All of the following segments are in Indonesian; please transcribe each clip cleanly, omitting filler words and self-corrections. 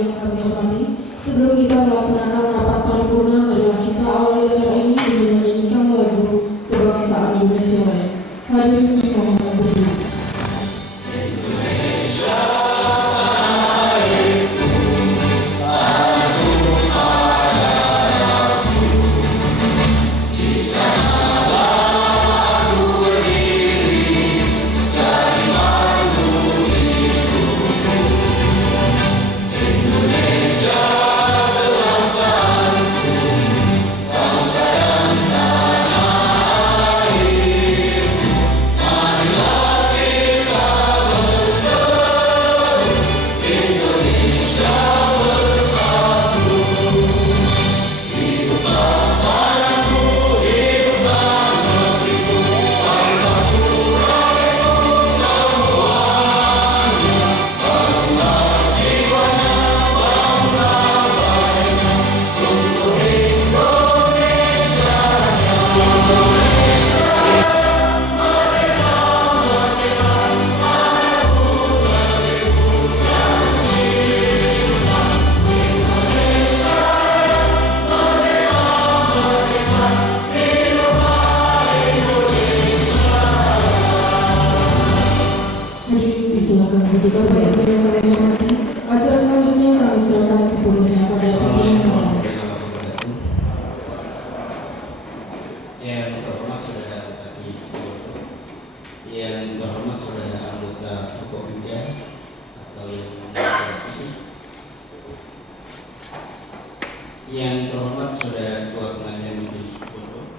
yang kami hormati, sebelum kita melaksanakan rapat paripurna, marilah kita awali acara ini dengan menyanyikan lagu kebangsaan Indonesia Raya. Hadirin dimohon berdiri. Acara selanjutnya kami serahkan sepenuhnya pada pimpinan. Yang terhormat saudara Bupati Sidoarjo, yang terhormat saudara anggota Forkopimda atau yang terhormat saudara Ketua Pengadilan Negeri Sidoarjo,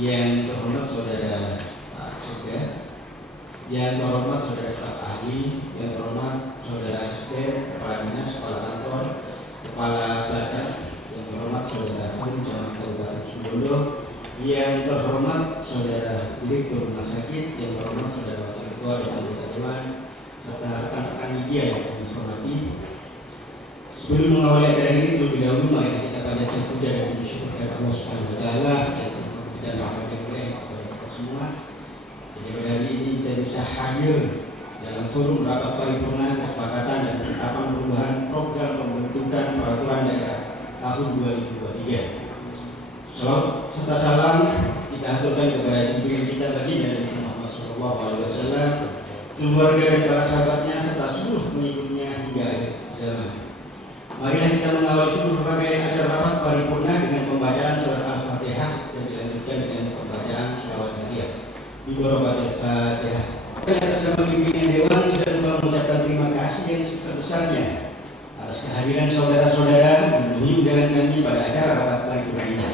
yang terhormat saudara Pak Sugda, yang terhormat saudara staf ahli, yang terhormat saudara asisten, kepala dinas, kepala kantor, kepala badan, yang terhormat saudara Fun Camat Kabupaten Sidoarjo, yang terhormat saudara Direktur Rumah Sakit, yang terhormat saudara Wakil Ketua dan anggota Dewan, serta rekan-rekan media yang kami hormati. Sebelum mengawali acara ini, terlebih dahulu mari kita panjatkan puja dan puji syukur kepada Allah Subhanahu wa Ta'ala yang telah memberikan rahmat kepada kita semua. Sehingga pada hari ini kita bisa hadir dalam forum rapat paripurna kesepakatan dan penetapan perubahan program pembentukan peraturan daerah tahun 2023. Serta salam kita aturkan kepada junjungan kita baginda Nabi Muhammad SAW, keluarga dan para sahabatnya serta seluruh pengikutnya hingga akhir zaman. Marilah kita mengawali seluruh rangkaian acara rapat paripurna dengan pembacaan surat Al-Fatihah dan dilanjutkan dengan pembacaan sholawat Nabiya. Bibarabatil Fatihah. Atas nama pimpinan Dewan tidak lupa mengucapkan terima kasih yang sebesar-besarnya atas kehadiran saudara-saudara memenuhi undangan kami pada acara rapat paripurna ini.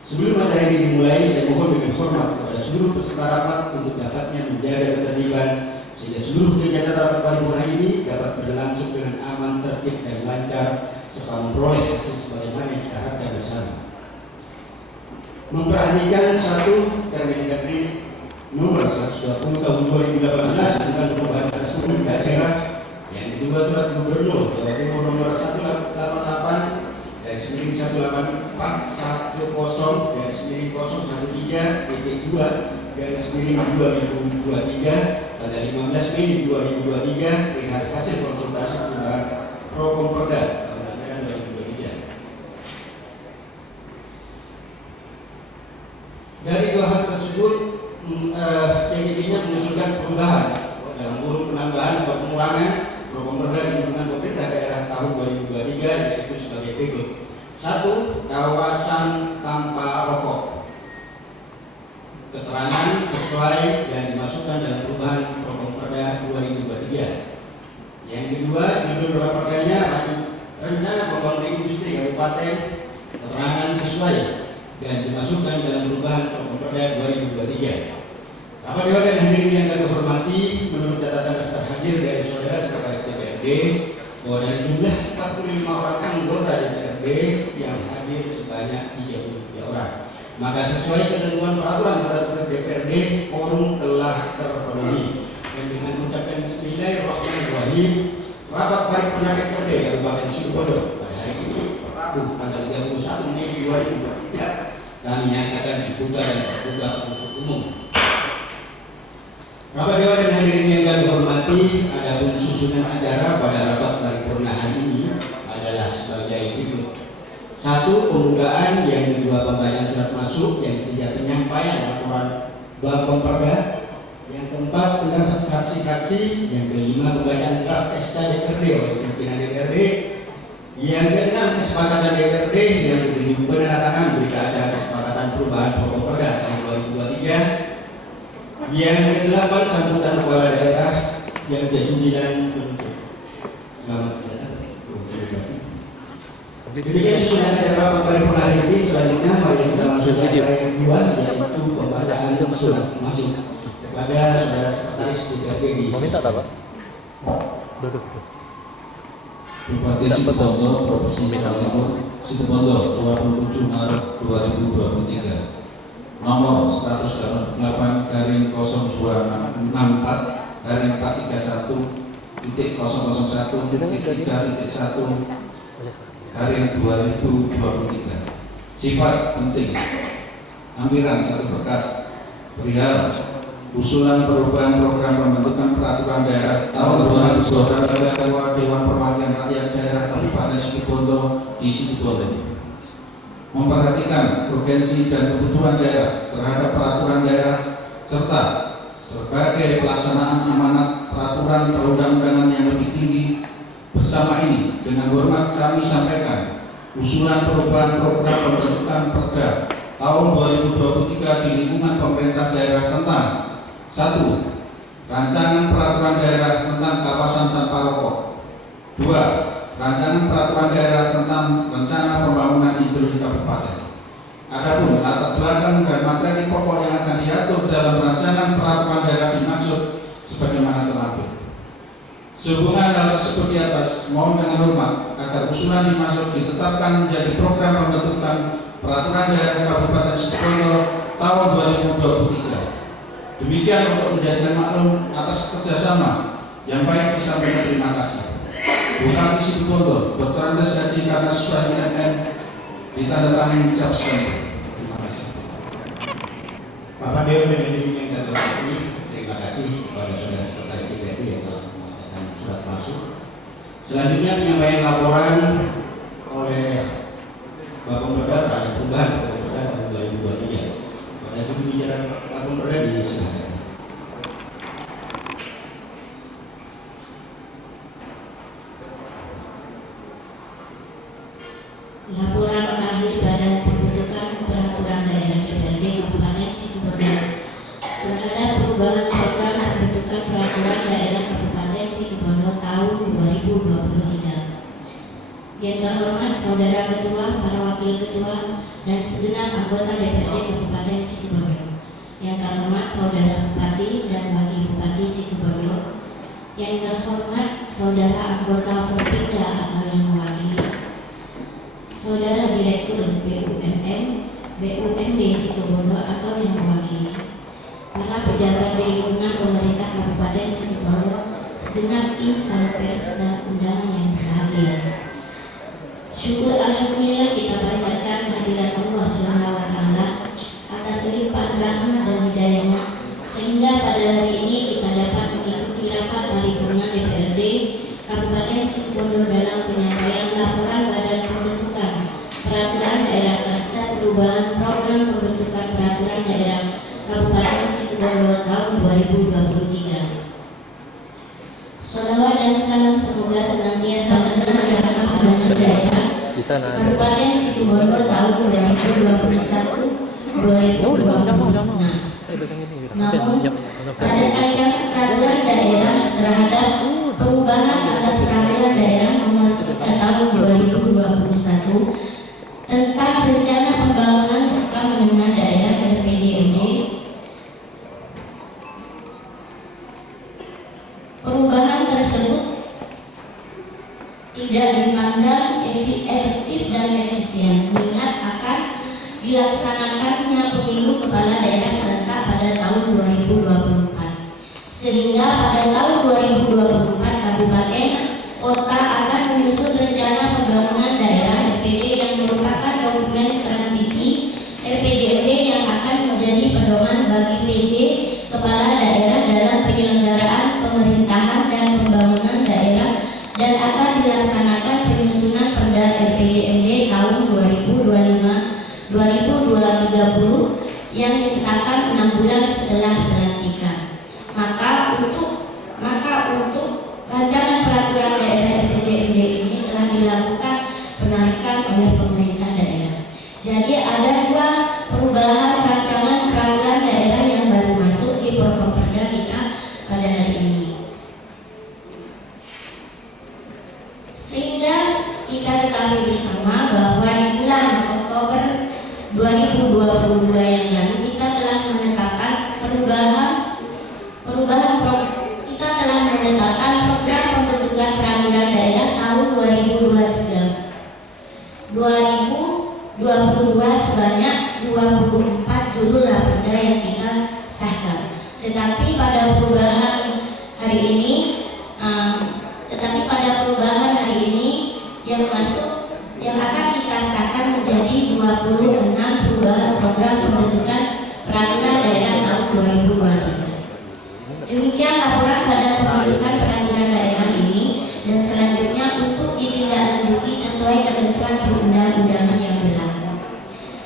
Sebelum acara ini dimulai, saya mohon dengan hormat kepada seluruh peserta rapat untuk dapatnya menjaga ketertiban sehingga seluruh kegiatan rapat paripurna ini dapat berlangsung dengan aman, tertib dan lancar serta memperoleh hasil sebagaimana yang kita harapkan bersama. Memperhatikan satu Permendagri nomor 120 tahun 2018 tentang perubahan tersebut daerah, yang kedua surat Gubernur Jawa Timur nomor 188 18410 PT 2 2023 pada 15 Mei 2023 perihal hasil konsultasi perubahan Prokomperda tahun anggaran 2023. Dari dua hal tersebut yang intinya mengusulkan perubahan dalam kurung penambahan atau pengurangan Prokomperda di lingkungan pemerintah daerah tahun 2023 yaitu sebagai berikut. 1. Kawasan tanpa rokok. Keterangan sesuai dan dimasukkan dalam perubahan Prokomperda 2023. Yang kedua, judul rapordanya rencana pembangunan industri kabupaten, keterangan sesuai dan dimasukkan dalam perubahan Prokomperda 2023. Rapat Dewan dan hadirin yang kami hormati, menurut catatan daftar hadir dari saudara sekretaris DPRD bahwa dari jumlah 45 orang anggota DPRD yang hadir sebanyak 33 orang. Maka sesuai ketentuan peraturan terhadap DPRD, quorum telah terpenuhi. Dan dengan mengucapkan Bismillahirrahmanirrahim, rapat paripurna DPRD Kabupaten Sidoarjo pada hari ini Rabu tanggal 31 Mei 2023 kami nyatakan dibuka dan terbuka untuk umum. Rapat Dewan dan hadirin yang kami hormati, adapun susunan acara pada rapat paripurna hari ini Satu, pembukaan. Yang kedua, pembacaan surat masuk. Yang ketiga, penyampaian laporan Bapemperda. Yang keempat, pendapat fraksi-fraksi. Yang kelima, pembacaan draft SK DPRD oleh pimpinan DPRD. Yang keenam, kesepakatan DPRD. Yang ketujuh, penandatangan berita acara kesepakatan perubahan Bapemperda tahun 2023. Yang kedelapan, sambutan kepala daerah. Yang kesembilan, penutup. Selamat datang. Demikian susunan acara paripurna hari ini. Selanjutnya mari kita masuk ke acara yang kedua, yaitu pembacaan surat masuk kepada saudara sekretaris DPRD di Minta tak, Pak? Duduk. Bupati Situbondo, Provinsi Jawa Timur, Situbondo, 27 Maret 2023. Nomor 100/8/431.031.3.1/2023. Sifat penting. Ampiran satu berkas perihal usulan perubahan program pembentukan peraturan daerah tahun 2022 Ketua Dewan Perwakilan Rakyat Daerah Kabupaten Situbondo di Situbondo. Memperhatikan urgensi dan kebutuhan daerah terhadap peraturan daerah serta sebagai pelaksanaan amanat peraturan perundang-undangan yang lebih tinggi. Bersama ini dengan hormat kami sampaikan usulan perubahan program pembentukan Perda tahun 2023 di lingkungan pemerintah daerah tentang 1. Rancangan peraturan daerah tentang kawasan tanpa rokok. 2. Rancangan peraturan daerah tentang rencana pembangunan hidro di kabupaten. Adapun latar belakang dan materi pokok yang akan diatur dalam rancangan peraturan daerah dimaksud sebagaimana terlampir. Sehubungan hal tersebut di atas, mohon dengan hormat agar usulan dimaksud ditetapkan menjadi program pembentukan peraturan daerah Kabupaten Situbondo tahun 2023. Demikian untuk menjadikan maklum atas kerjasama yang baik disampaikan. Terima kasih. Bupati Situbondo, Dr. Andes Haji Karna Suswadi MM, ditandatangani cap stempel. Terima kasih. Bapak Dewan Pembina yang kami hormati, terima kasih kepada saudara sekretaris DPRD yang telah membacakan surat masuk. Selanjutnya penyampaian laporan oleh Bapemperda terhadap perubahan Bapemperda tahun 2023. Pada juru bicara Bapemperda disilakan. Laporan akhir Badan Pembentukan Peraturan Daerah DPRD Kabupaten Situbondo terhadap perubahan program pembentukan peraturan daerah Kabupaten Situbondo tahun 2023. Yang terhormat Saudara Ketua, para Wakil Ketua, dan segenap anggota DPRD Kabupaten Situbondo. Yang terhormat Saudara Bupati dan Wakil Bupati Situbondo. Yang terhormat Saudara anggota Forpinda atau yang mewakili, Saudara Direktur BUMN, BUMD Situbondo atau yang mewakili, para pejabat di lingkungan pemerintah Kabupaten Situbondo, segenap insan pers dan undangan yang berbahagia. Syukur alhamdulillah kita panjatkan kehadiran Allah SWT atas limpahan rahmat dan hidayahnya, sehingga pada hari ini kita dapat mengikuti rapat paripurna DPRD Kabupaten Situbondo dalam penyampaian laporan Badan Pembentukan Peraturan Daerah terhadap perubahan program pembentukan peraturan daerah Kabupaten Situbondo tahun 2023. Sholawat dan salam semoga senantiasa menanamkan keamanan daerah Di sana ada. Kabupaten Situbondo tahun 2021-2026. Saya pegang ini. Namun, pada rancangan peraturan daerah terhadap perubahan atas peraturan daerah nomor 3 tahun 2021 tentang rencana pembangunan jangka menengah daerah RPJMD, perubahan tersebut tidak dipandang efektif dan efisien mengingat akan dilaksanakannya pemilu kepala daerah serentak pada tahun 2024, sehingga pada tahun 2024 kabupaten kota akan menyusun rencana pembangunan daerah RPD yang merupakan dokumen transisi RPJMD yang akan menjadi pedoman bagi PJ kepala daerah dalam penyelenggaraan pemerintahan dan pembangunan daerah dan akan dilaksanakan penyusunan Perda RPJMD tahun 2024. untuk rancangan peraturan daerah RPJMD ini telah dilakukan penarikan oleh pemerintah daerah. Jadi ada 2 perubahan rancangan peraturan daerah yang baru masuk di Porkomperda kita pada hari ini. Sehingga kita ketahui bersama bahwa di bulan Oktober 2022 yang lalu kita telah menetapkan kita telah menetapkan program pembentukan peradilan daerah tahun 2022 sebanyak 24 judul raperda yang kita sahkan. Tetapi pada perubahan hari ini yang akan kita sahkan menjadi 26 perubahan program pembentukan peraturan daerah tahun 2023. Demikian laporan Badan Pembentukan Peraturan Daerah ini, dan selanjutnya untuk ditindaklanjuti sesuai ketentuan perundang-undangan yang berlaku.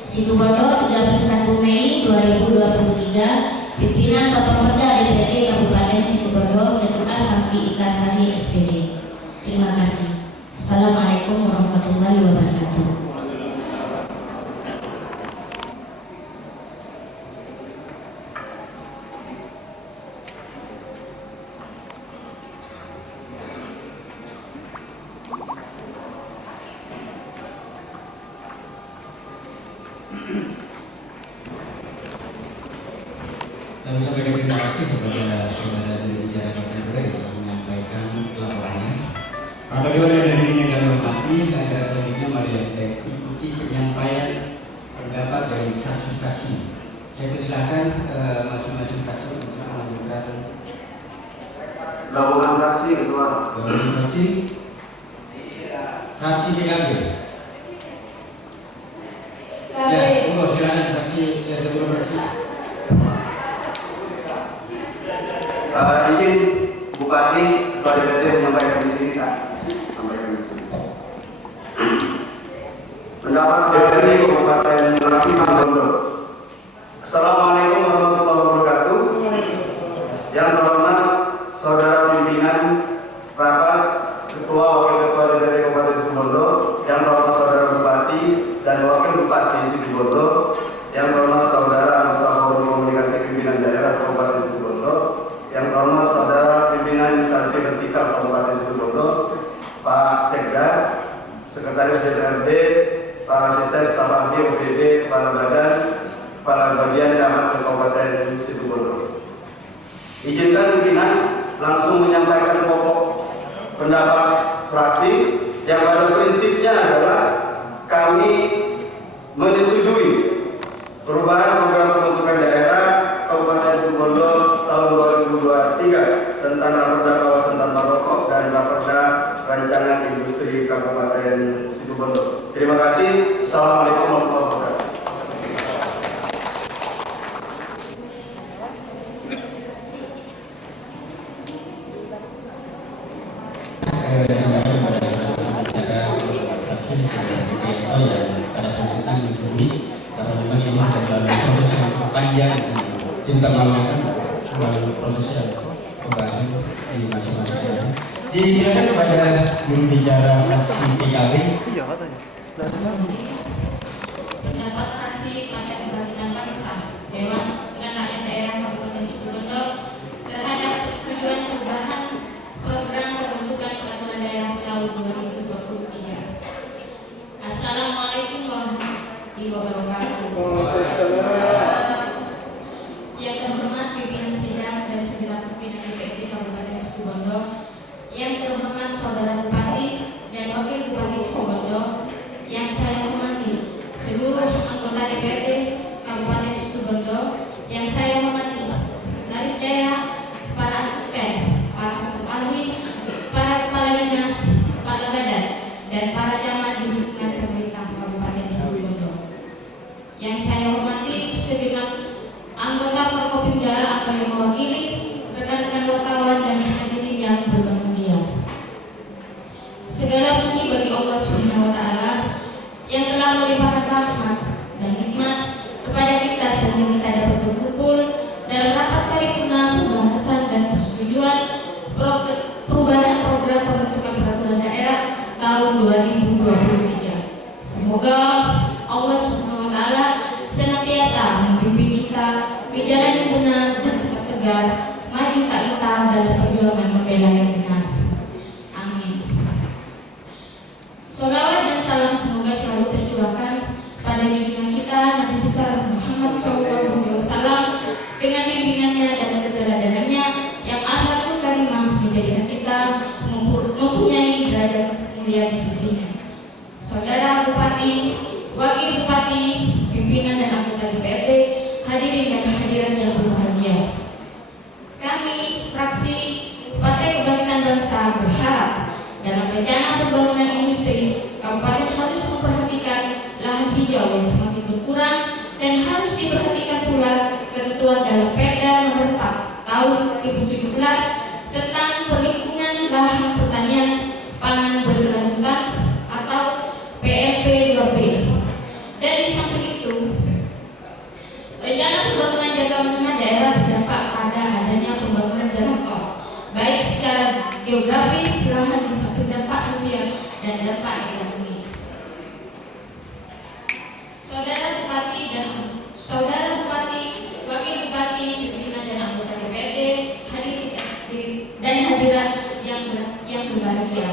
Situbondo 31 Mei 2023, Pimpinan Porkomperda DPRD Kabupaten Situbondo, Ketua Sanksi Ikasani SPD. Terima kasih. Assalamualaikum warahmatullahi wabarakatuh. Kami sampaikan terima kasih kepada saudara dari Bicara Porkomperda yang telah menyampaikan laporannya. Bapak Dewan dan hadirin yang kami hormati, acara selanjutnya mari kita ikuti penyampaian pendapat dari fraksi-fraksi. Saya persilahkan masing-masing fraksi untuk melanjutkan. Gabungan fraksi ketua. Gabungan fraksi. Fraksi PKB. Ya, silakan fraksi gabungan fraksi. Izin Bupati Ketua DPRD menyampaikan di sini tak? Pendapat DPRD Kabupaten Situbondo. Assalamualaikum warahmatullahi wabarakatuh. Yang terhormat saudara pimpinan rapat, ketua wakil ketua DPRD Kabupaten Situbondo, yang terhormat saudara Bupati dan wakil Bupati Situbondo, yang terhormat saudara anggota Forum Komunikasi Pimpinan Daerah Kabupaten Situbondo, yang terhormat saudara pimpinan instansi vertikal Kabupaten Situbondo, Pak Sekda, Sekretaris DPRD, para asisten staf ahli OPD, kepala badan, kepala bagian camat Kabupaten Situbondo. Izinkan pimpinan langsung menyampaikan pokok pendapat fraksi yang pada prinsipnya adalah kami menyetujui perubahan program pembentukan daerah Kabupaten Situbondo tahun 2023 tentang raperda kawasan tanpa rokok dan raperda rancangan industri Kabupaten Situbondo. Terima kasih. Assalamualaikum warahmatullahi wabarakatuh. Fraksi sudah diberitahu ya pada prinsipnya menyetujui karena memang ini sudah melalui proses yang panjang internal melalui proses yang pembahasan di masing-masing daerah. Disilakan kepada juru bicara fraksi PKB. Iya katanya. Pendapat fraksi Partai Kebangkitan Bangsa Dewan Perwakilan Rakyat Daerah Kabupaten Situbondo terhadap persetujuan perubahan program pembentukan peraturan daerah tahun 2023. Assalamualaikum warahmatullahi wabarakatuh. Yang terhormat pimpinan sidang dan segenap pimpinan DPRD Kabupaten Situbondo, yang terhormat saudara Bupati dan Wakil Bupati Situbondo, yang saya hormati seluruh anggota DPRD Kabupaten Situbondo, yang saya hormati sekretaris daerah, para asisten, para staf ahli, para kepala dinas, kepala badan, dan para camat di lingkungan pemerintah Kabupaten Situbondo. Yang saya hormati segenap anggota Forkopimda atau yang mewakili rekan-rekan wartawan dan hadirin yang berbahagia. Segala puji bagi Allah Subhanahu wa Ta'ala yang telah melimpahkan rahmat dan nikmat kepada kita sehingga kita dapat berkumpul dalam rapat paripurna pembahasan dan persetujuan tahun 2023. Semoga Allah Subhanahu wa taala senantiasa membimbing kita ke jalan yang benar dan tetap tegar, maju tak letah dalam perjuangan membela yang benar. Amin. Sholawat dan salam semoga selalu tercurahkan pada junjungan kita Nabi besar Muhammad SAW dengan bimbingannya dan keteladanan-Nya yang akhlakul karimah menjadikan kita mempunyai derajat mulia di sisinya. Saudara Bupati, Wakil Bupati, pimpinan dan anggota DPRD, hadirin dan hadirat yang berbahagia. Kami, fraksi Partai Kebangkitan Bangsa berharap dalam rencana pembangunan industri, Kabupaten harus memperhatikan lahan hijau yang semakin berkurang dan harus diperhatikan pula ketentuan dalam Perda Nomor 4 Tahun 2017 tentang perlindungan lahan pertanian pangan berkelanjutan atau PLP 2B. Dan di samping itu, rencana pembangunan jangka menengah daerah berdampak pada adanya pembangunan jalan tol, baik secara geografis, lahan di samping dampak sosial dan dampak ekonomi. Saudara Bupati, Wakil Bupati, pimpinan dan anggota DPRD, hadirin dan hadirat yang berbahagia.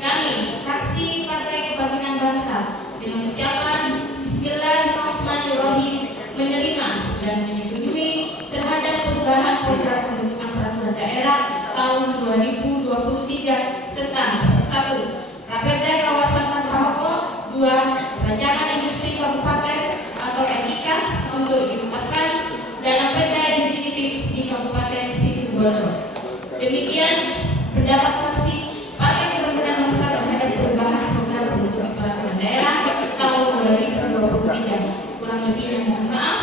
Kami, fraksi Partai Kebangkitan Bangsa, dengan ucapan Bismillahirrahmanirrahim, menerima dan menyetujui terhadap perubahan program pembentukan peraturan daerah tahun 2023 tentang 1. Raperda Kawasan Tanpa Rokok, 2. Rancangan Industri Kabupaten atau RIK untuk ditetapkan dalam perda definitif di Kabupaten Situbondo. Demikian pendapat fraksi Partai Kebangkitan Bangsa terhadap perubahan program pembentukan peraturan daerah tahun 2023. Kurang lebihnya mohon maaf.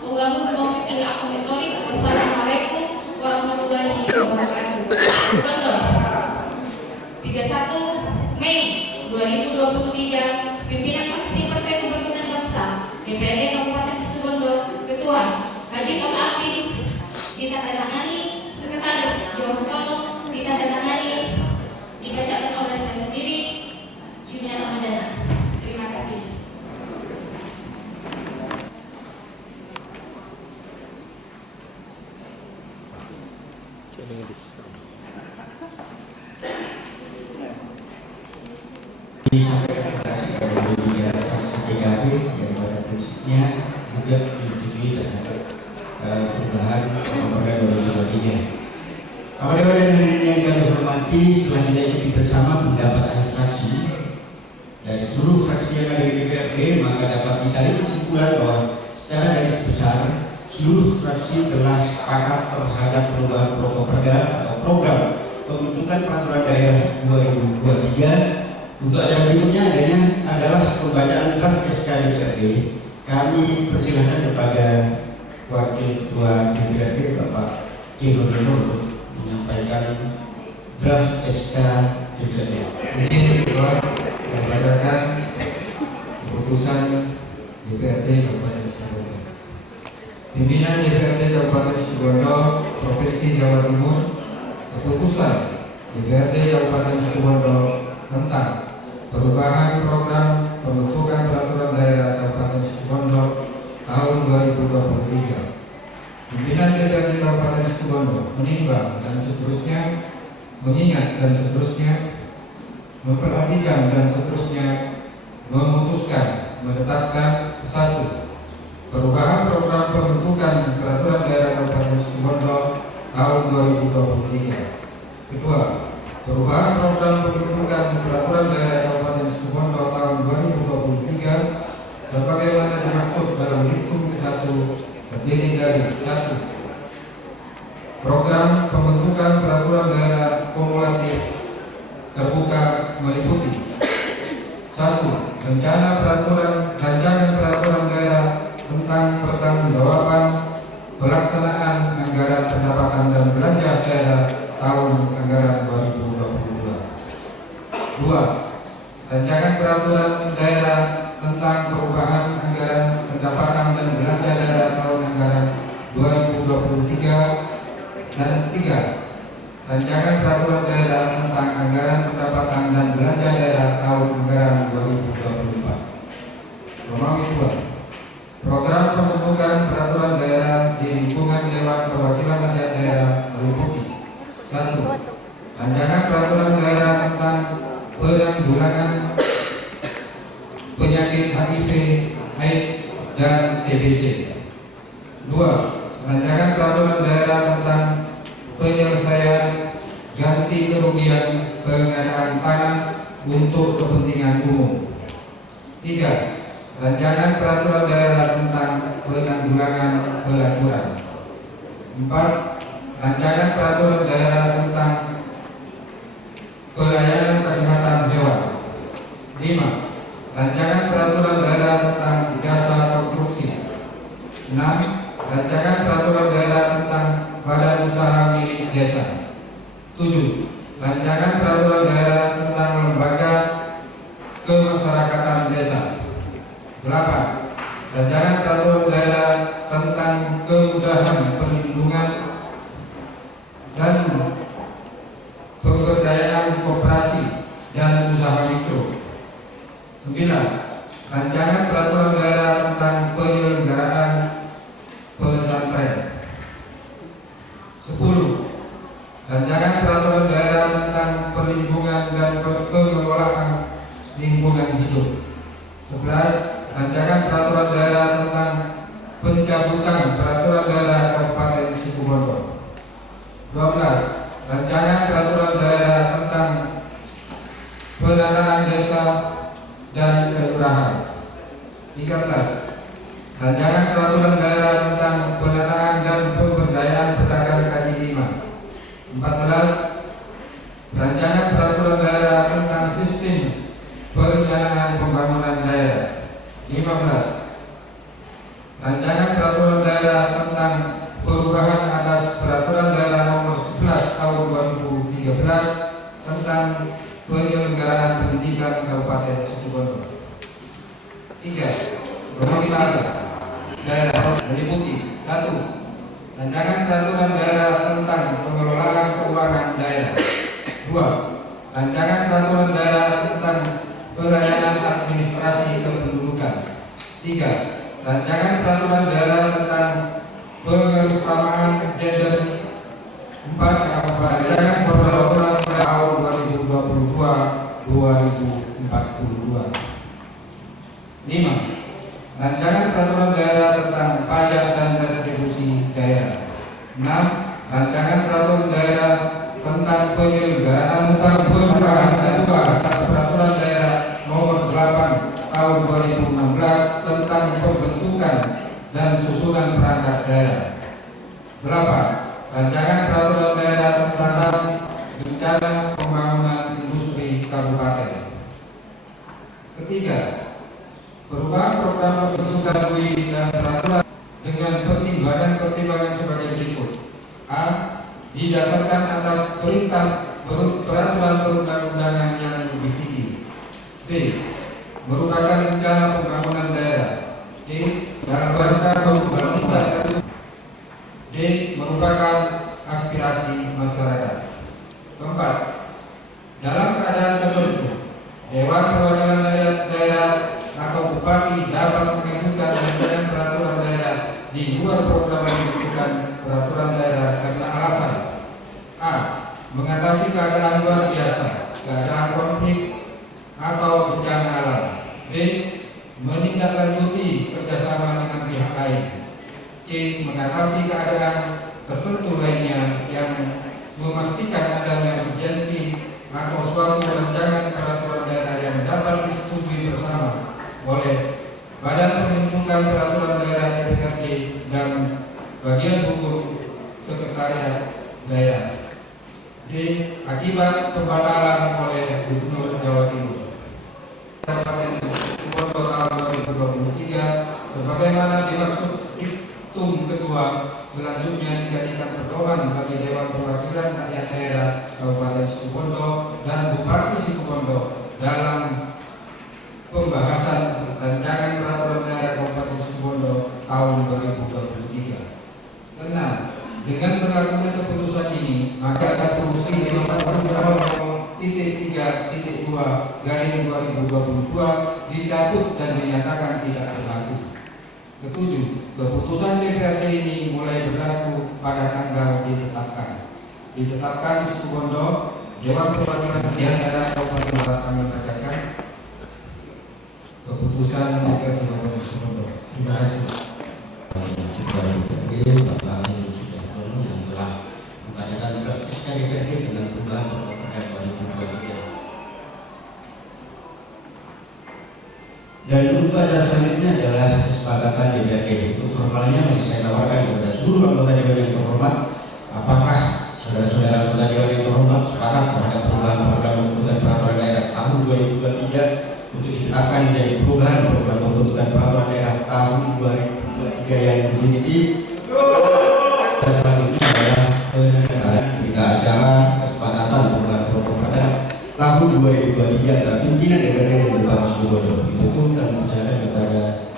Wallahul muwaffiq ila aqwamit thoriq. Wassalamualaikum warahmatullahi wabarakatuh. Bondo, 31 Mei 2023, pimpinan fraksi Partai Kebangkitan Bangsa DPRD Kabupaten Situbondo, Ketua Haji Al Aktif, ditandatangani Sekretaris Johantono, ditandatangani dibacakan oleh saya sendiri, Yunia Ramadana. Terima kasih. Disampaikan terima kasih kepada pimpinan fraksi PKB yang pada prinsipnya juga menyetujui terhadap perubahan program 2023. Kawan-kawan dan hadirin yang kami hormati, setelah kita ikuti bersama pendapat ahli fraksi dari seluruh fraksi yang ada di DPRD, maka dapat ditarik kesimpulan bahwa secara garis besar seluruh fraksi telah sepakat terhadap perubahan pokok perda atau program pembentukan peraturan daerah 2023. Untuk acara berikutnya adalah pembacaan draft SK DPRD. Kami persilahkan kepada Wakil Ketua DPRD Bapak Jeno untuk menyampaikan draft SK DPRD. Izin Ketua membacakan keputusan DPRD Kabupaten Situbondo. Pimpinan DPRD Kabupaten Situbondo, Provinsi Jawa Timur, keputusan DPRD Kabupaten Situbondo tentang perubahan program pembentukan peraturan daerah Kabupaten Situbondo tahun 2023. Pimpinan DPRD Kabupaten Situbondo menimbang dan seterusnya, mengingat dan seterusnya, memperhatikan dan seterusnya, memutuskan menetapkan 1. Perubahan program pembentukan peraturan daerah Kabupaten Situbondo tahun 2023. Kedua, perubahan program pembentukan peraturan daerah Kabupaten Situbondo tahun 2023 sebagaimana dimaksud dalam diktum ke-1 terdiri dari 1. Program pembentukan peraturan daerah kumulatif terbuka meliputi 1. Rancangan peraturan daerah tentang pertanggungjawaban pelaksanaan anggaran pendapatan dan belanja daerah tahun anggaran 2022. 2. Rancangan peraturan daerah tentang perubahan anggaran pendapatan dan belanja daerah tahun anggaran 2023. Dan 3. Rancangan Peraturan Daerah tentang Anggaran Pendapatan dan Belanja Daerah Tahun Anggaran 2024. Romawi 2. Program pembentukan peraturan daerah di lingkungan Dewan Perwakilan Rakyat Daerah meliputi 1. Rancangan Peraturan Daerah tentang penanggulangan penyakit HIV, AIDS, dan TBC. 2. Rancangan Peraturan Daerah tentang penyelesaian ganti kerugian pengadaan tanah untuk kepentingan umum. 3. Rancangan Peraturan Daerah tentang penanggulangan pelacuran. 4. Rancangan Peraturan Daerah tentang pelayanan kesehatan hewan. 5. Rancangan Peraturan Daerah tentang jasa konstruksi. 6. Rancangan Peraturan Daerah tentang badan usaha milik desa. 7. Rancangan Peraturan Daerah tentang lembaga kemasyarakatan desa. 8. Rancangan Peraturan Daerah tentang kemudahan perlindungan dan pemberdayaan koperasi dan usaha mikro. 9. Rancangan Peraturan Daerah tentang penyelenggaraan pesantren. 10. Rancangan Peraturan Daerah tentang perlindungan dan pengelolaan lingkungan hidup. 11. Rancangan Peraturan Daerah tentang pencabutan Peraturan Daerah Kabupaten Situbondo. 12. Rancangan Peraturan Daerah tentang penataan desa dan kelurahan. 13. Rancangan Peraturan Daerah tentang penataan dan pemberdayaan pedagang kaki lima. 14. Rancangan Peraturan Daerah tentang sistem perencanaan pembangunan daerah. 15. Rancangan Peraturan Daerah tentang perubahan atas Peraturan Daerah Nomor 11 Tahun 2013 tentang penyelenggaraan pendidikan Kabupaten Situbondo. 3. Romawi daerah meliputi 1. Rancangan Peraturan Daerah tentang pengelolaan keuangan daerah. 2. Rancangan Peraturan Daerah tentang pelayanan administrasi kependudukan. 3. Rancangan Peraturan Daerah tentang pengerusamaan gender. 4. Rancangan Peraturan tahun 2022-2042. 5. Rancangan Peraturan Daerah tentang pajak dan retribusi daerah. 6. Rancangan Peraturan Daerah tentang penyelenggaraan tentang perubahan atas Peraturan Daerah Nomor 8 Tahun 2016 tentang pembentukan dan susunan perangkat daerah. 8. Rancangan Peraturan Daerah tentang rencana pembangunan industri kabupaten. Ketiga, perubahan program pembentukan UI dan peraturan dengan pertimbangan sebagai berikut. A. Didasarkan atas perintah peraturan perundang-undangan yang lebih tinggi. B. Merupakan rencana pembangunan daerah. C. Dalam rangka pembangunan. D. Merupakan aspirasi masyarakat. Keempat, dalam keadaan tertentu, Dewan Perwakilan Rakyat Daerah atau Bupati dapat mengajukan rancangan peraturan daerah di luar program pembentukan peraturan daerah karena alasan: A. Mengatasi keadaan luar biasa, keadaan konflik atau bencana alam. B. Menindaklanjuti kerjasama dengan pihak lain. C. Mengatasi keadaan tertentu lainnya yang memastikan adanya urgensi atau suatu rancangan peraturan daerah yang dapat disetujui bersama oleh Badan Pembentukan Peraturan Daerah DPRD dan Bagian Hukum Sekretariat Daerah. D. Akibat pembatalan oleh Gubernur Jawa Timur. Kabupaten Situbondo tahun 2023 sebagaimana dimaksud diktum kedua selanjutnya dijadikan pedoman bagi Dewan Perwakilan Rakyat Daerah Kabupaten Situbondo dan Bupati Situbondo dalam pembahasan rancangan peraturan daerah Kabupaten Situbondo tahun 2023. 6. Dengan berlakunya keputusan ini, maka 1 ditetapkan di Situbondo Dewan Perwakilan Rakyat Daerah Kabupaten Barat kami bacakan keputusan DPRD Kabupaten Situbondo. Terima kasih. Bapak Ali Sujartono yang telah membacakan draft SK DPRD dengan perubahan perda 2023. Dan untuk acara selanjutnya adalah kesepakatan DPRD. Untuk formalnya masih saya tawarkan kepada seluruh anggota Dewan yang terhormat, apakah saudara-saudara anggota Dewan yang terhormat sepakat terhadap perubahan program pembentukan peraturan daerah tahun 2023 untuk ditetapkan menjadi perubahan program pembentukan peraturan daerah tahun 2023 yang definitif? Dan selanjutnya adalah penandatanganan berita acara kesepakatan perubahan program pada tahun 2023 antara pimpinan DPRD dan Bapak Situbondo. Itu kami persilakan kepada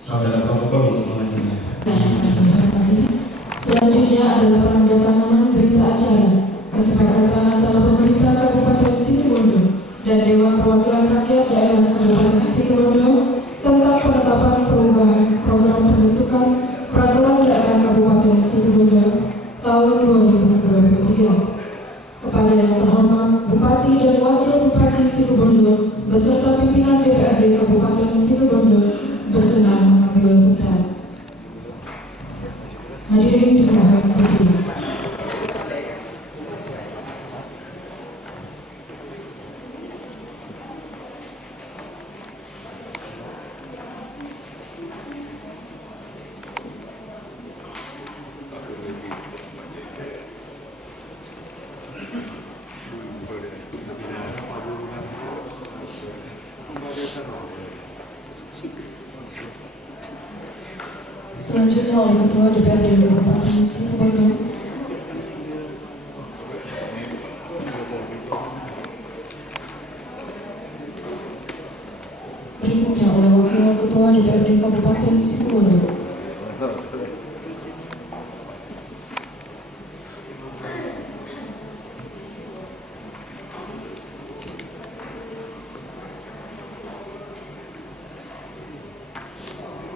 saudara protokol untuk menghadirinya. Selanjutnya adalah penandatanganan berita acara kesepakatan antara pemerintah Kabupaten Situbondo dan Dewan Perwakilan Rakyat Daerah Kabupaten Situbondo tentang penetapan perubahan program pembentukan peraturan daerah Kabupaten Situbondo tahun 2023. Kepada yang terhormat Bupati dan Wakil Bupati Situbondo beserta pimpinan DPRD Kabupaten Situbondo berkenan mengambil tempat. Hadirin dimohon berdiri. Selanjutnya oleh Ketua DPRD Kabupaten Situbondo. Berikutnya oleh Wakil Ketua DPRD Kabupaten Situbondo.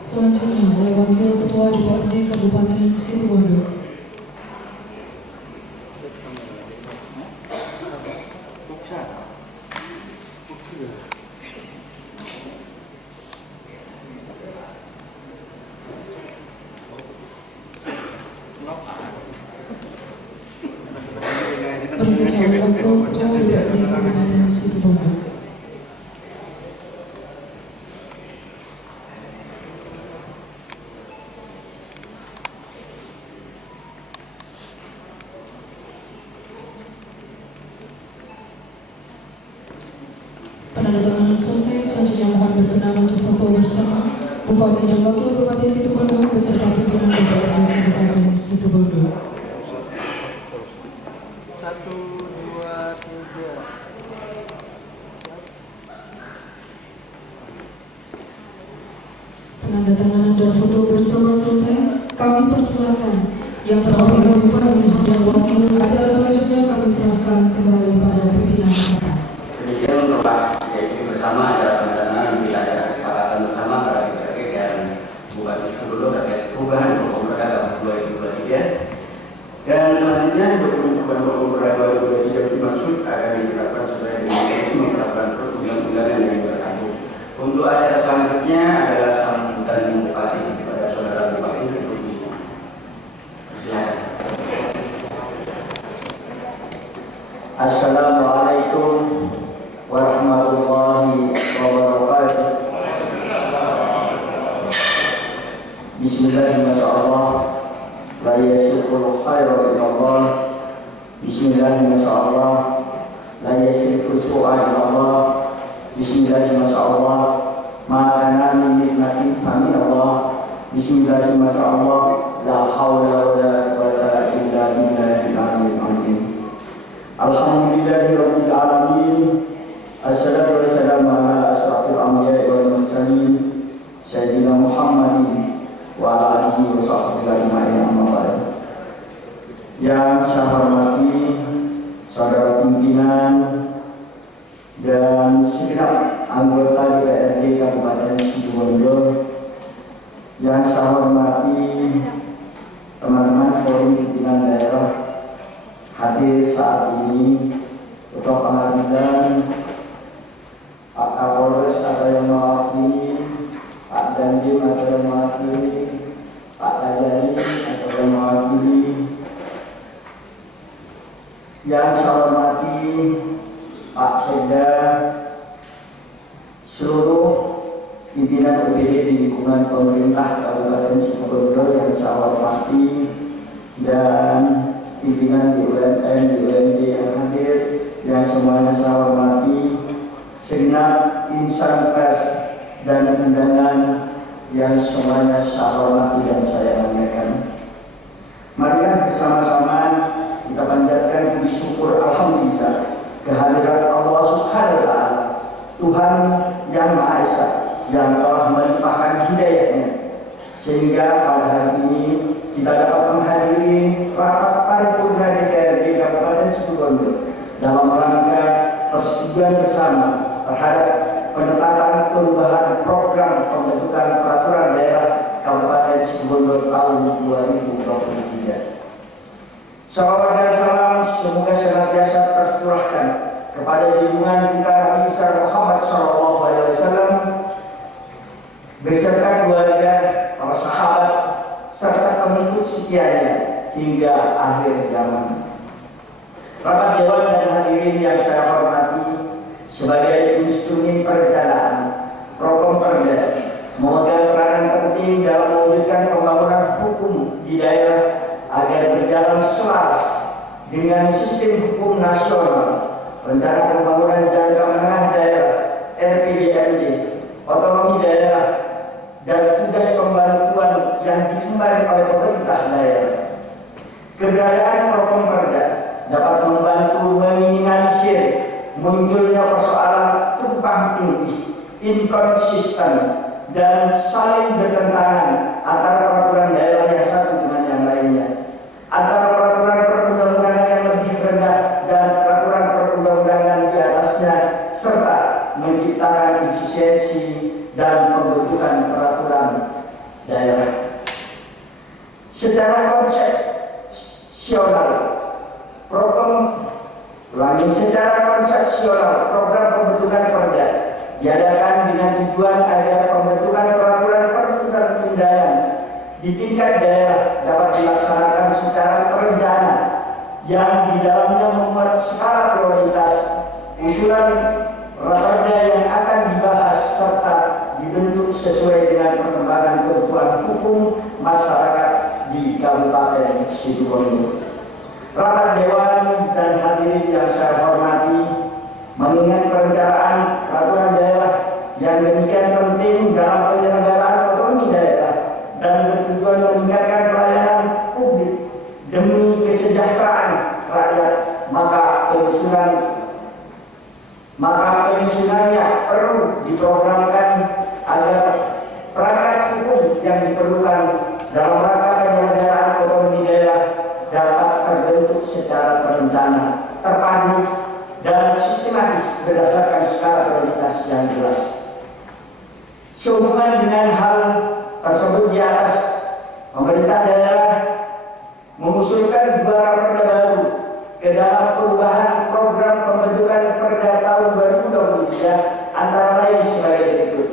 Selanjutnya oleh Wakil Ketua DPRD Kabupaten Situbondo. Berikutnya oleh Wakil Ketua DPRD Kabupaten Situbondo. Penandatanganan selesai. Selanjutnya mohon berkenan untuk foto bersama Bupati dan Wakil Bupati Situbondo beserta pimpinan DPRD Kabupaten Situbondo. 1, 2, 3. Penandatanganan dan foto bersama selesai. Kami persilakan yang terhormat Bupati dan Wakil. Acara selanjutnya kami serahkan kembali pada pimpinan kota. Demikian untuk Pak bersama adalah penandatanganan berita acara kesepakatan bersama antara DPRD dan Bupati Situbondo terkait perubahan pokok perda tahun 2023. Dan selanjutnya dokumen perubahan pokok perda 2023 dimaksud akan diterapkan sesuai dengan mekanisme penerapan perundang-undangan yang berlaku. Untuk acara selanjutnya adalah sambutan Bupati kepada saudara Bupati untuk silakan. Assalamualaikum warahmatullahi wabarakatuh. Bismillahirrahmanirrahim. La yasriqul khairu illallah. Bismillahirrahmanirrahim. La yasriqul su'a illallah. Bismillahirrahmanirrahim. Ma kana min nikmatin faminallah. Bismillahirrahmanirrahim. La hawla wa la quwwata illa billahil aliyyil azim. Alhamdulillahirabbil alamin. Assalatu wassalamu ala asrafil anbiya'i wal mursalin sayyidina Muhammadin wa ala alihi wa sahbihi ajma'in, amma ba'd. Yang saya hormati saudara pimpinan dan segenap anggota DPRD Kabupaten Situbondo, yang saya hormati teman-teman forum pimpinan daerah hadir saat ini, Ketua Pengadilan, Pak Kapolres ada yang mewakili, Pak Dandim ada yang mewakili, Pak Kajari ada yang mewakili. Yang saya hormati Pak Sekda, seluruh pimpinan UPD di lingkungan pemerintah Kabupaten Situbondo yang saya hormati, dan pimpinan BUMN, BUMD yang hadir yang semuanya saya hormati, segenap insan pers dan undangan yang semuanya saya hormati dan saya muliakan. Marilah bersama-sama kita panjatkan puji syukur alhamdulillah kehadiran Allah Subhanahu wa taala, Tuhan yang Maha Esa, yang telah melimpahkan hidayahnya sehingga pada hari ini kita dapat menghadiri rapat paripurna DPRD Kabupaten Situbondo dalam rangka persetujuan bersama terhadap penetapan perubahan program pembentukan peraturan daerah Kabupaten Situbondo tahun 2023. Salawat dan salam semoga senantiasa tercurahkan kepada junjungan kita Nabi besar Muhammad SAW beserta keluarga, para sahabat, serta pengikut setianya hingga akhir zaman. Rapat Dewan dan hadirin yang saya hormati, sebagai instrumen perencanaan, Prokom Perda memegang peranan penting dalam mewujudkan pembangunan hukum di daerah agar berjalan selaras dengan sistem hukum nasional, rencana pembangunan jangka menengah daerah (RPJMD), otonomi daerah, dan tugas pembantuan yang diemban oleh pemerintah daerah. Keberadaan Prokom Perda dapat membantu meminimalisir munculnya persoalan tumpang tindih, inkonsisten, dan saling bertentangan antara peraturan daerah yang satu dengan yang lainnya, antara peraturan perundang-undangan yang lebih rendah dan peraturan perundang-undangan di atasnya, serta menciptakan efisiensi dan pembentukan peraturan daerah. Secara konsepsional, program pembentukan perda diadakan dengan tujuan agar pembentukan peraturan perundang-undangan di tingkat daerah dapat dilaksanakan secara terencana yang di dalamnya memuat skala prioritas, usulan raperda yang akan dibahas serta dibentuk sesuai dengan perkembangan kebutuhan hukum masyarakat di Kabupaten Situbondo. Rapat Dewan dan hadirin yang saya hormati, mengingat perencanaan peraturan daerah yang demikian penting dalam penyelenggaraan otonomi daerah dan bertujuan meningkatkan pelayanan publik demi kesejahteraan rakyat, maka penyusunannya perlu diprogramkan agar perangkat hukum yang diperlukan dalam rangka penyelenggaraan otonomi daerah dapat terbentuk secara terencana, terpadu, dan sistematis berdasarkan skala prioritas yang jelas. Sehubungan dengan hal tersebut di atas, pemerintah daerah mengusulkan 2 raperda baru ke dalam perubahan program pembentukan perda tahun 2023, antara lain sebagai berikut.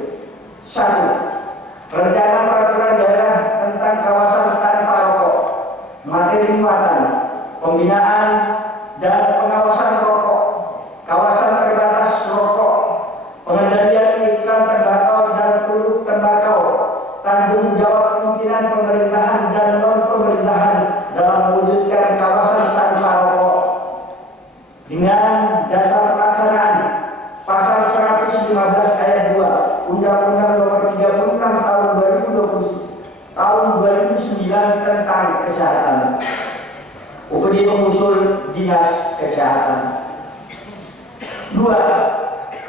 1. Rencana peraturan daerah tentang kawasan tanpa rokok, materi muatan, pembinaan dan pengawasan rokok, kawasan terbatas rokok, pengendalian iklan tembakau dan produk tembakau, tanggung jawab pimpinan pemerintahan dan non-pemerintahan dalam mewujudkan kawasan tanpa rokok. Dengan dasar pelaksanaan Pasal 115 ayat 2 Undang-Undang Nomor 36 tahun 2009 tentang kesehatan, UPD mengusul Dinas Kesehatan. 2.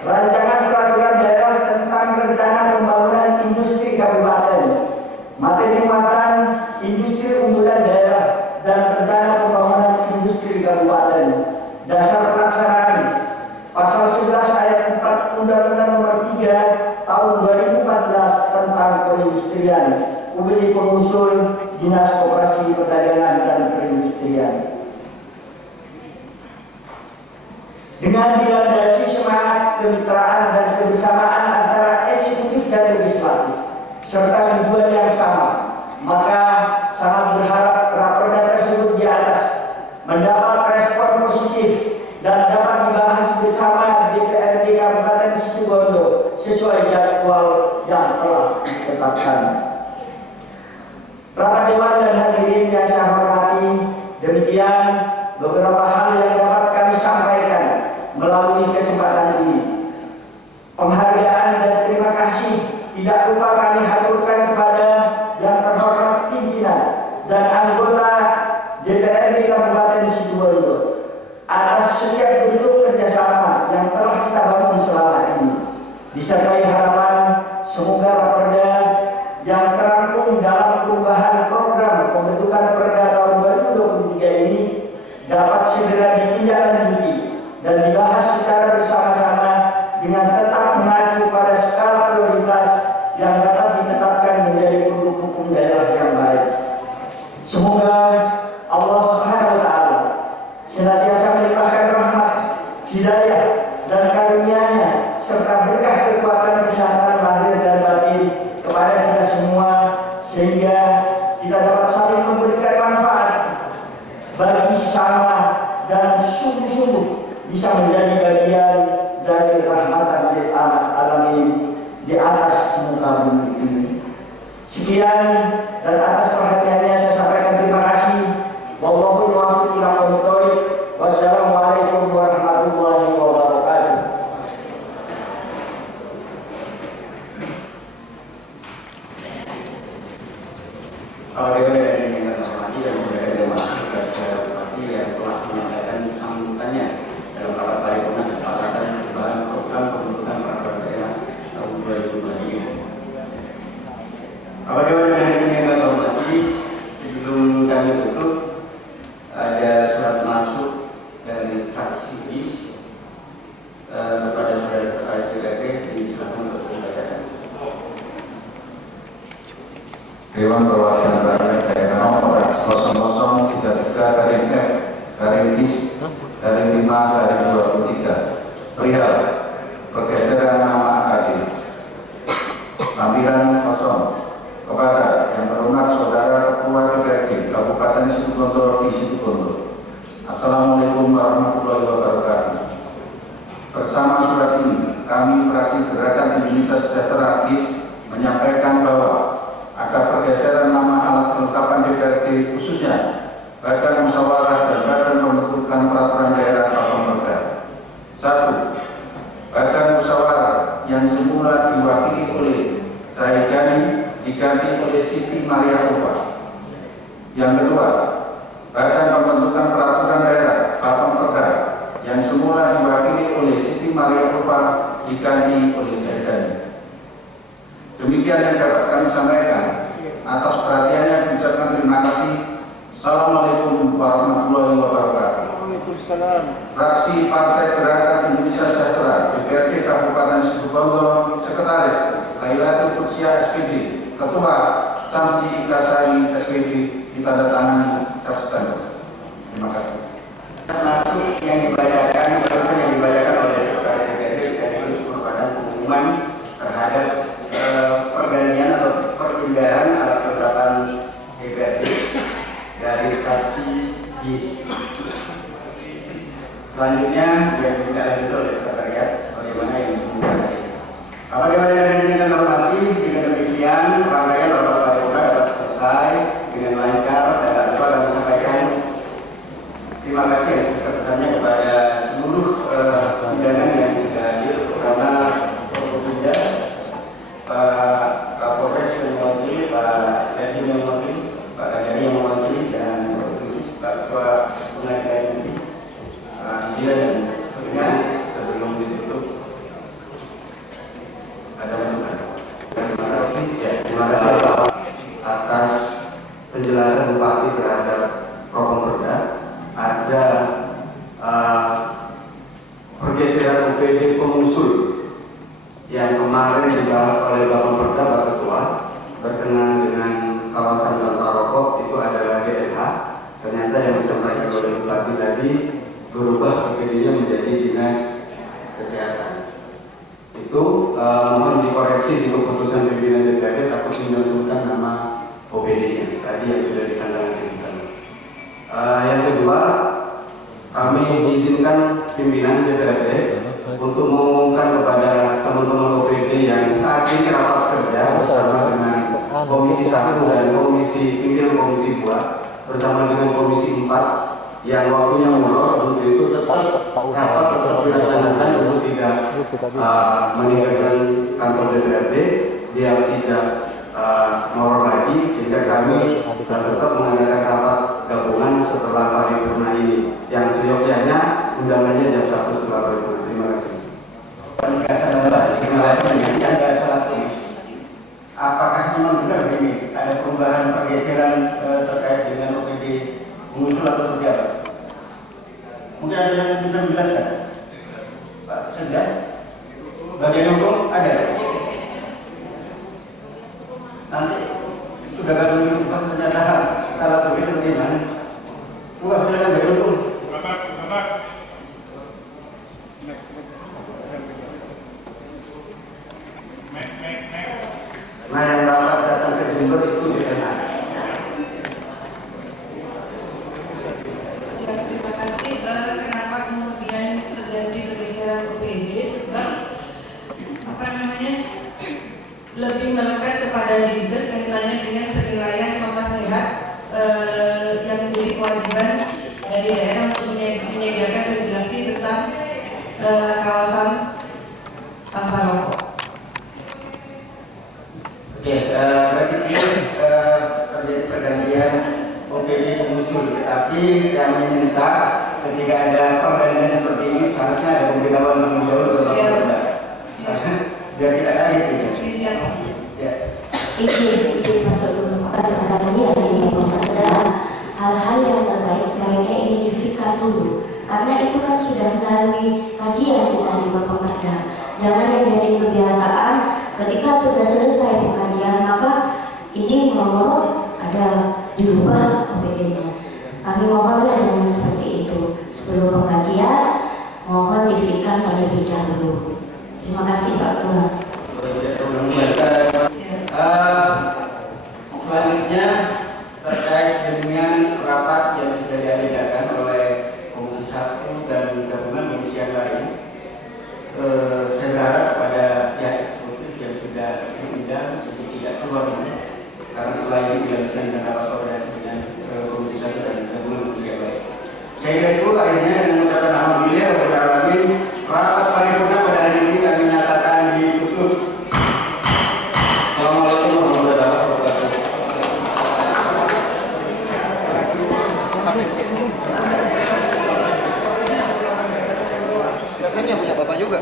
Rancangan peraturan daerah tentang rencana pembangunan industri kabupaten, materi muatan industri unggulan daerah, dan rencana pembangunan industri kabupaten. Dasar pelaksanaan Pasal 11 ayat 4 Undang-Undang Nomor 3 tahun 2014 tentang perindustrian, UPD pengusul Dinas Koperasi Perdagangan dan Perindustrian. Dengan dilandasi semangat kemitraan dan kebersamaan antara eksekutif dan legislatif serta tujuan yang sama, maka sangat berharap raperda tersebut di atas mendapat respon positif dan dapat dibahas bersama DPRD Kabupaten Situbondo sesuai jadwal yang telah ditetapkan. Para dewan dan hadirin yang saya hormati, demikian beberapa hal yang dapat kami sampaikan melalui kesempatan ini. Penghargaan dan terima kasih tidak lupa kami haturkan kepada yang terhormat pimpinan dan anggota DPRD Kabupaten Situbondo atas setiap bentuk kerjasama yang telah kita bangun selama ini. Disertai harapan semoga raperda yang terangkum dalam perubahan program pembentukan Perda tahun 2023 ini dapat segera ditindaklanjuti dan dibahas secara bersama-sama dengan tetap mengacu pada skala prioritas yang dapat ditetapkan menjadi produk hukum daerah yang baik. Semoga Allah Subhanahu wa Ta'ala senantiasa melimpahkan rahmat, hidayah, dan karunia-Nya serta berkah kekuatan kesehatan lahir dan batin kepada kita semua sehingga kita dapat saling memberikan manfaat bagi sesama dan sungguh-sungguh bisa menjadi bagian dari rahmatan lil alamin di atas muka bumi ini. Sekian dan atas perhatiannya saya sampaikan terima kasih. Wallahu muwaffiq ila aqwamit thoriq. Wassalamualaikum warahmatullahi wabarakatuh. Yang telah menyampaikan sambutannya dalam rapat paripurna kesepakatan perubahan program pembentukan peraturan daerah tahun 2022. Bapak Dewan yang kami hormati, sebelum kami tutup ada surat masuk dari fraksi BIS kepada saudara-saudara DPRD, disilakan untuk dibacakan. Dewan Perwakilan Rakyat Daerah Nomor 00-F-5/23 perihal pergeseran nama AD. Lampiran 0 kepada yang terhormat Saudara Ketua DPRD Kabupaten Situbondo di Situbondo. Assalamualaikum warahmatullahi wabarakatuh. Bersama surat ini, kami fraksi Gerakan Indonesia Sejahtera GIS menyampaikan bahwa ada pergeseran nama alat kelengkapan DPRD khususnya Badan Musyawarah dan Badan Pembentukan Peraturan Daerah atau Perda. 1. Badan Musyawarah yang semula diwakili oleh Zahid Gani diganti oleh Siti Maria Ufa. Yang kedua, Badan Pembentukan Peraturan Daerah atau Perda yang semula diwakili oleh Siti Maria Ufa diganti oleh Zahid Gani. Demikian yang dapat kami sampaikan. Atas perhatiannya diucapkan terima kasih. Assalamualaikum warahmatullahi wabarakatuh. Waalaikumsalam. Fraksi Partai Gerakan Indonesia Sejahtera DPRD Kabupaten Situbondo, Sekretaris Lailatul Kursia SPD, Ketua Samsi Kasari SPD, ditandatangani Capstan. Terima kasih. Masuk yang dibacakan, barusan yang dibacakan oleh Sekretaris DPRD sekaligus merupakan pengumuman terhadap pergantian atau perpindahan alat kelengkapan DPRD dari fraksi BIS. Selanjutnya yang ditindaklanjuti oleh sekretariat sebagaimana yang diumumkan tadi. Bapak Dewan yang hormati, dengan demikian rangkaian rapat paripurna dapat selesai dengan lancar dan tak lupa kami sampaikan terima kasih yang sebesar-besarnya kepada seluruh undangan yang sudah hadir, terutama Forkopimda, Pak Kapolres yang mewakili, Pak Dadi yang mewakili, Pak Kadari yang mewakili, dan Pak Ketua Pengadilan Negeri, dan seterusnya. Sebelum ditutup ada masukan. Terima kasih. Ya, terima kasih atas penjelasan Bupati terhadap program Perda. Ada pergeseran UPD pengusul yang kemarin dibahas oleh Bapak Perda, Pak Ketua, berkenaan dengan kawasan tanpa rokok itu adalah DLH. Ternyata yang disampaikan oleh Bupati tadi berubah UPD-nya menjadi Dinas itu mohon dikoreksi di keputusan pimpinan DPRD takut menyebutkan nama OPD-nya tadi yang sudah ditandangkan. Yang kedua, kami izinkan pimpinan DPRD untuk mengumumkan kepada teman-teman OPD yang saat ini rapat kerja bersama dengan Komisi 1 dan pimpinan Komisi 2 bersama dengan Komisi 4 yang waktunya molor untuk itu tetap rapat tetap dilaksanakan untuk tidak meninggalkan kantor DPRD biar tidak molor lagi, sehingga kami tetap mengadakan rapat gabungan setelah paripurna ini yang seyogyanya undangannya jam 1 setelah paripurna. Terima kasih. Ada salah tulis. Apakah memang benar ini ada perubahan pergeseran terkait dengan OPD mengusul atau seperti apa? Mungkin ada yang bisa menjelaskan, Pak Sekda. Bagian hukum ada. Nanti sudah kami menunjukkan pernyataan salah tulis seperti mana? Bukan silakan bagian hukum. Nah, yang rapat datang ke Jember itu DPR. Terima kasih. Kenapa kemudian terjadi pergeseran OPD? Sebab lebih melekat kepada Dinkes kaitannya dengan penilaian kota sehat yang menjadi kewajiban dari daerah untuk menyediakan regulasi tentang kawasan tanpa rokok. Berarti terjadi pergantian OPD pengusul, tapi kami minta ketika ada pergantian seperti ini seharusnya ada pemberitahuan tanggung jawab biar tidak kaget gitu. Ya. Izin masuk dulu pada lagi ada di adalah hal-hal yang terkait sebaiknya identifikasi dulu, karena itu kan sudah melalui kajian kita di Pemerda. Jangan yang jadi kebiasaan ketika sudah selesai pengajian maka ini mau ada dirubah OPD-nya. Kami mohonlah jangan seperti itu. Sebelum pengajian mohon difikirkan terlebih dahulu. Terima kasih Pak Tuhan. Selanjutnya terkait dengan rapat yang sudah diadakan oleh Komisi 1 dan gabungan komisi yang lain, saya berharap kepada pihak eksekutif yang sudah diundang jadi tidak keluar ini, karena setelah ini dilanjutkan dengan rapat koordinasi dengan Komisi 1 dan gabungan komisi yang lain. Saya kira itu akhirnya dengan mengucapkan alhamdulillah kepada alamin, rapat paripurna pada hari ini kami nyatakan ditutup. Assalamualaikum warahmatullahi wabarakatuh. Biasanya punya Bapak juga.